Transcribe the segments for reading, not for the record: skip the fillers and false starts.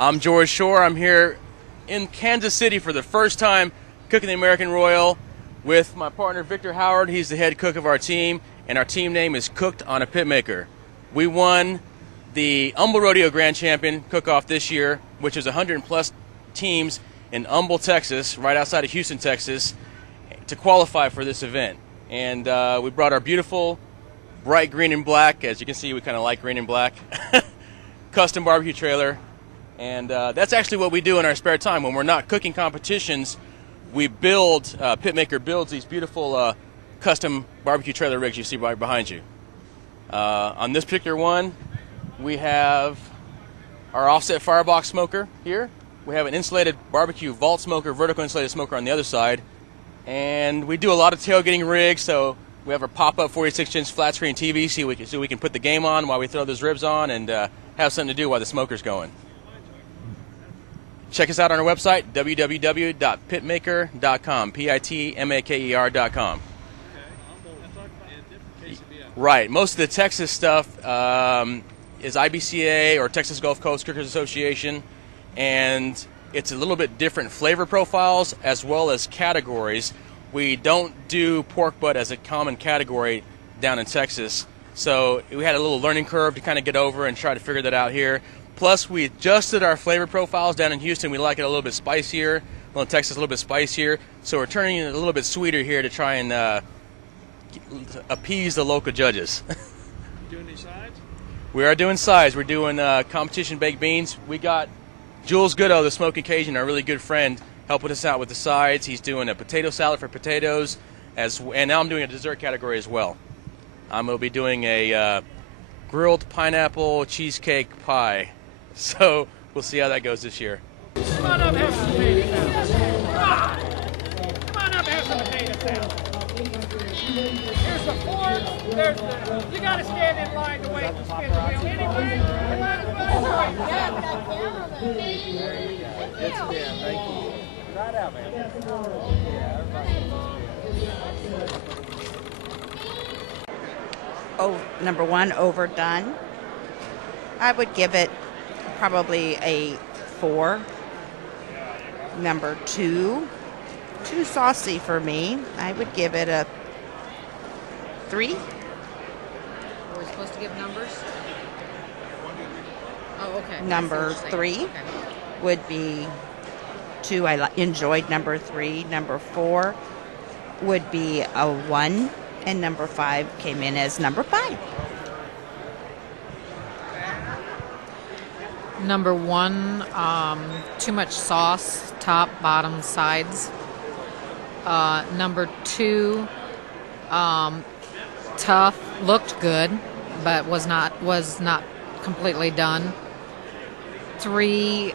I'm George Shore. I'm here in Kansas City for the first time cooking the American Royal with my partner Victor Howard. He's the head cook of our team, and our team name is Cooked on a Pitmaker. We won the Humble Rodeo Grand Champion cook-off this year, which is 100+ teams in Humble, Texas, right outside of Houston, Texas, to qualify for this event. And we brought our beautiful bright green and black, as you can see we kind of like green and black, custom barbecue trailer. And that's actually what we do in our spare time. When we're not cooking competitions, we build, Pitmaker builds these beautiful custom barbecue trailer rigs you see right behind you. On this particular one, we have our offset firebox smoker here. We have an insulated barbecue vault smoker, vertical insulated smoker on the other side. And we do a lot of tailgating rigs, so we have our pop-up 46-inch flat screen TV so we can put the game on while we throw those ribs on and have something to do while the smoker's going. Check us out on our website, www.pitmaker.com, pitmaker.com. Right. Most of the Texas stuff is IBCA or Texas Gulf Coast Cookers Association, and it's a little bit different flavor profiles as well as categories. We don't do pork butt as a common category down in Texas, so we had a little learning curve to kind of get over and try to figure that out here. Plus, we adjusted our flavor profiles down in Houston. We like it a little bit spicier. Well, in Texas, a little bit spicier. So we're turning it a little bit sweeter here to try and appease the local judges. Doing these sides? We are doing sides. We're doing competition baked beans. We got Jules Goodo, the Smoking Cajun, our really good friend, helping us out with the sides. He's doing a potato salad for potatoes, and now I'm doing a dessert category as well. I'm going to be doing a grilled pineapple cheesecake pie. So we'll see how that goes this year. Come on up, have some potato salad. Come on up, have some potato salad. Here's the fork. There's the. You got to stand in line to wait to spin the wheel. Anyway, you might as well join. Yeah, but I can't. There you go. It's spin. Thank you. Right out, man. Yeah, everybody. Oh, number one, overdone. I would give it probably a 4. Number 2, too saucy for me. I would give it a 3. Are we supposed to give numbers? Oh, okay. Number 3 okay. would be 2. I enjoyed number 3. Number 4 would be a 1. And number 5 came in as number 5. Number 1, too much sauce, top, bottom, sides. Number 2, tough, looked good, but was not completely done. 3,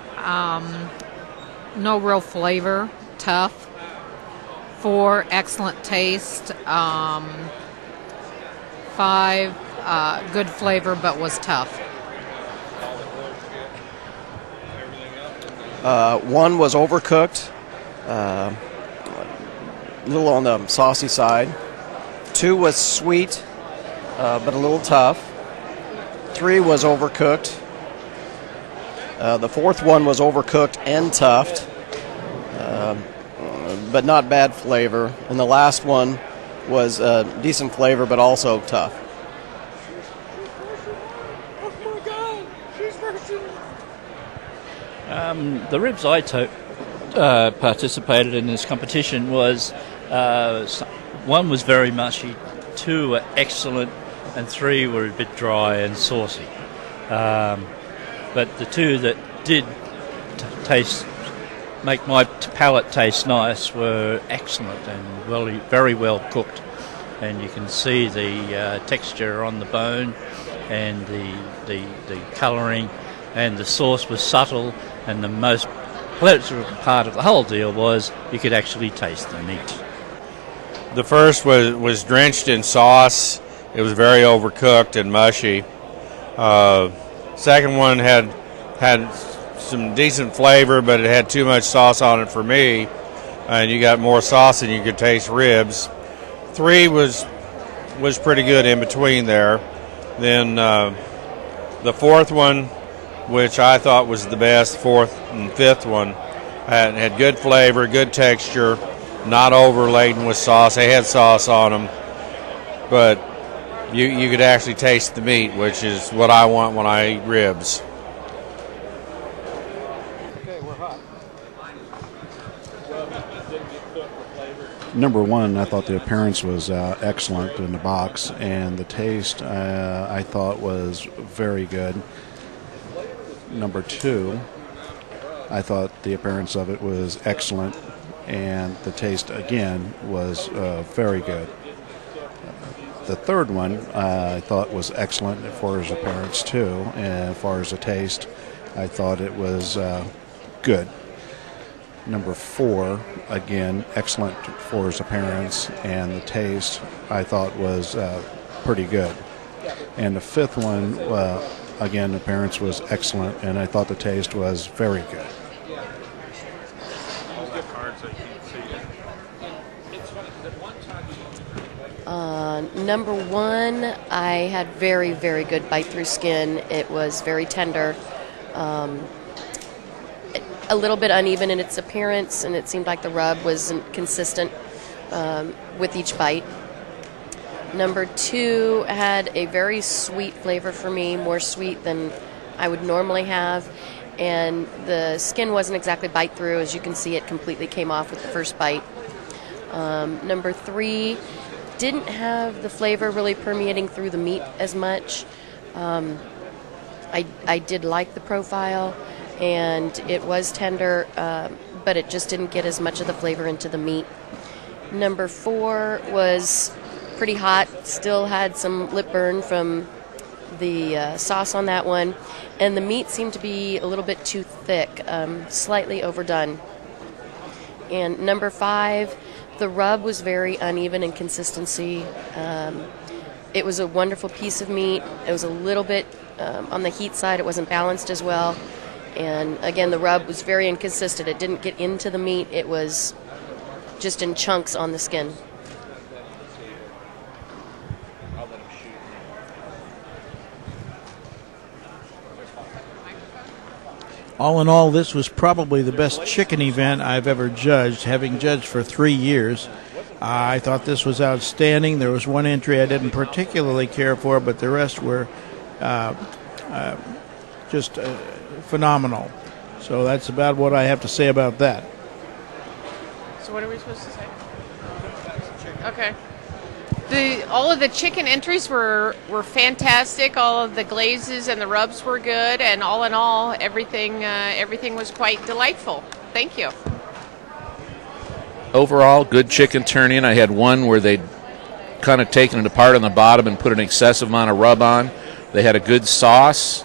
no real flavor, tough. 4, excellent taste. 5, good flavor, but was tough. 1 was overcooked, a little on the saucy side. 2 was sweet, but a little tough. 3 was overcooked. The 4th one was overcooked and toughed, but not bad flavor. And the last one was decent flavor, but also tough. The ribs I participated in this competition was 1 was very mushy, 2 were excellent, and 3 were a bit dry and saucy. But the 2 that did make my palate taste nice were excellent and very well cooked. And you can see the texture on the bone and the colouring, and the sauce was subtle. And the most pleasurable part of the whole deal was you could actually taste the meat. The first was drenched in sauce. It was very overcooked and mushy. Second one had some decent flavor, but it had too much sauce on it for me. And you got more sauce than you could taste ribs. 3 was pretty good in between there. Then the 4th one which I thought was the best. Fourth and fifth one had good flavor, good texture, not overladen with sauce. They had sauce on them, but you could actually taste the meat, which is what I want when I eat ribs. Number one, I thought the appearance was excellent in the box, and the taste I thought was very good. Number two, I thought the appearance of it was excellent, and the taste again was very good. The third one I thought was excellent as far as appearance too, and as far as the taste, I thought it was good. Number four, again, excellent for his appearance, and the taste I thought was pretty good. And the fifth one, again, the appearance was excellent, and I thought the taste was very good. Number one, I had very, very good bite through skin. It was very tender. A little bit uneven in its appearance, and it seemed like the rub wasn't consistent with each bite. Number two had a very sweet flavor for me, more sweet than I would normally have, and the skin wasn't exactly bite through. As you can see, it completely came off with the first bite. Number three didn't have the flavor really permeating through the meat as much. I did like the profile, and it was tender, but it just didn't get as much of the flavor into the meat. Number four was pretty hot, still had some lip burn from the sauce on that one, and the meat seemed to be a little bit too thick, slightly overdone. And number five, the rub was very uneven in consistency. It was a wonderful piece of meat. It was a little bit on the heat side. It wasn't balanced as well. And again, the rub was very inconsistent. It didn't get into the meat. It was just in chunks on the skin. All in all, this was probably the best chicken event I've ever judged, having judged for 3 years. I thought this was outstanding. There was one entry I didn't particularly care for, but the rest were just phenomenal. So that's about what I have to say about that. So what are we supposed to say? Okay. All of the chicken entries were fantastic. All of the glazes and the rubs were good, and all in all, everything was quite delightful. Thank you. Overall, good chicken turn-in. I had one where they'd kind of taken it apart on the bottom and put an excessive amount of rub on. They had a good sauce,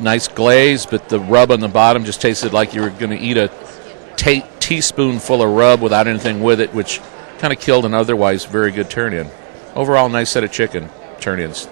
nice glaze, but the rub on the bottom just tasted like you were going to eat a teaspoonful of rub without anything with it, which kind of killed an otherwise very good turn-in. Overall, nice set of chicken turn-ins.